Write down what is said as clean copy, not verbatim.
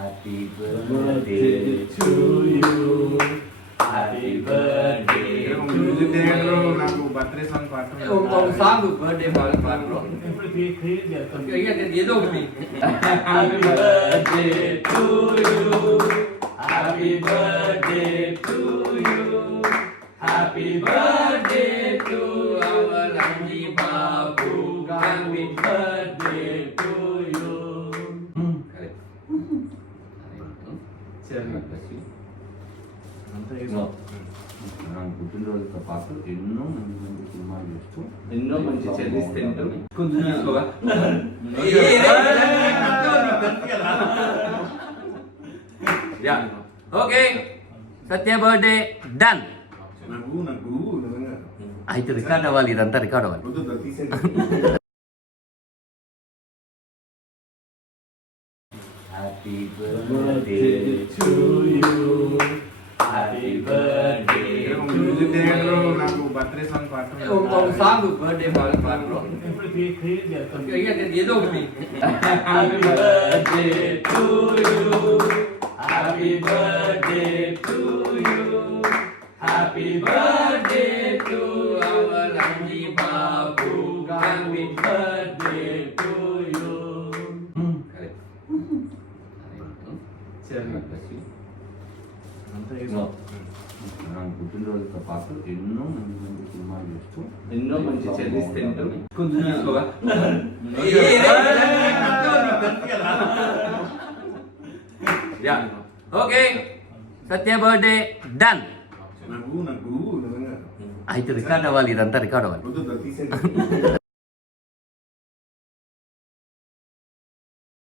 Happy birthday to you. Happy birthday to you. నాకు birthday song పాట ఒక song birthday పాట బ్రో ఇప్పుడు క్రియేట్ చేస్తాం. ఏదో ఒకటి Happy birthday to you. Happy birthday to you. Happy birthday to our Ranji Babu. Happy birthday to you. Correct. నాకు పుట్టినరోజుతో పాటు ఎన్నో మంచి మంచి సినిమాలు చూస్తూ ఎన్నో మంచి చెల్లిస్ తింటూ కొంచెం తీసుకోవా ఓకే సత్య బర్త్డే డన్ నాకు నిజంగా అయితే రికార్డ్ అవ్వాలి ఇదంతా రికార్డ్ అవ్వాలి వద్దు తీసేయండి. Happy birthday to you. Happy birthday to you. నాకు బర్త్డే సాంగ్ పాట ఒక సాంగ్ బర్త్డే పాట బ్రో ఇప్పుడు క్రియేట్ చేస్తాం. ఏదో ఒకటి Happy birthday to you. Happy birthday to you. Happy birthday to our Ranji Babu. Happy birthday to you. Correct. నాకు పుట్టినరోజుతో పాటు ఎన్నో మంచి మంచి సినిమాలు చూస్తూ ఎన్నో మంచి చెల్లిస్ తింటూ కొంచెం తీసుకోవా ఓకే సత్య బర్త్డే డన్ నాకు నిజంగా అయితే రికార్డ్ అవ్వాలి ఇదంతా రికార్డ్ అవ్వాలి వద్దు తీసేయండి.